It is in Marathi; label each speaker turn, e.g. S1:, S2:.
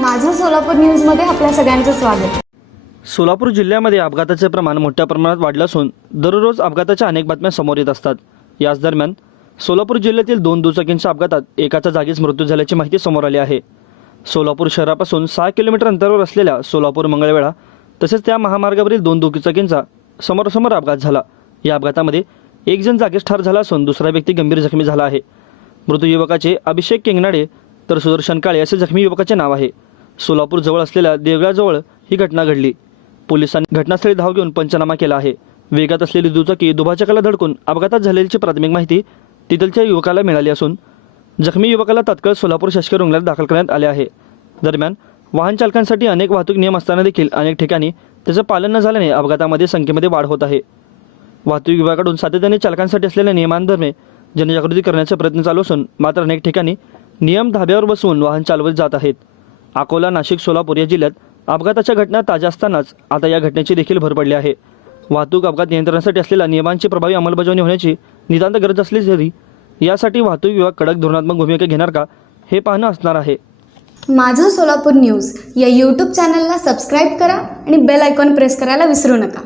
S1: माझं सोलापूर न्यूजमध्ये आपल्या सगळ्यांचं स्वागत.
S2: सोलापूर जिल्ह्यामध्ये अपघाताचे प्रमाण मोठ्या प्रमाणात वाढलं असून दररोज अपघाताच्या अनेक बातम्या समोर येत असतात. याच दरम्यान सोलापूर जिल्ह्यातील दोन दुचाकींच्या अपघातात एकाचा जागीच मृत्यू झाल्याची माहिती समोर आली आहे. सोलापूर शहरापासून सहा किलोमीटर अंतरावर असलेल्या सोलापूर मंगळवेढा तसेच त्या महामार्गावरील दोन दुचाकींचा समोरासमोर अपघात झाला. या अपघातामध्ये एक जण जागीच ठार झाला असून दुसरा व्यक्ती गंभीर जखमी झाला आहे. मृत युवकाचे अभिषेक केंगनाडे तर सुदर्शन काळे असे जखमी युवकाचे नाव आहे. सोलापूरजवळ असलेल्या देवळाजवळ ही घटना घडली. पोलिसांनी घटनास्थळी धाव घेऊन पंचनामा केला आहे. वेगात असलेली दुचाकी दुभाजकाला धडकून अपघातात झालेल्याची प्राथमिक माहिती तिथलच्या युवकाला मिळाली असून जखमी युवकाला तात्काळ सोलापूर शासकीय रुग्णालयात दाखल करण्यात आले आहे. दरम्यान वाहन चालकांसाठी अनेक वाहतूक नियम असताना देखील अनेक ठिकाणी त्याचं पालन न झाल्याने अपघातामध्ये संख्येमध्ये वाढ होत आहे. वाहतूक विभागाकडून सातत्याने चालकांसाठी असलेल्या नियमांधर्मे जनजागृती करण्याचा प्रयत्न चालू असून मात्र अनेक ठिकाणी नियम धाब्यावर बसवून वाहन चालवत जात आहेत. अकोला नाशिक सोलापूर या जिल्ह्यात अपघाताच्या घटना ताज्या असतानाच आता या घटनेची देखील भर पडली आहे. वाहतूक अपघात नियंत्रणासाठी असलेल्या नियमांची प्रभावी अंमलबजावणी होण्याची नितांत गरज असली तरी यासाठी वाहतूक विभाग कडक धोरणात्मक भूमिका घेणार का हे पाहणं असणार आहे.
S1: माझं सोलापूर न्यूज या यूट्यूब चॅनलला सबस्क्राईब करा आणि बेल आयकॉन प्रेस करायला विसरू नका.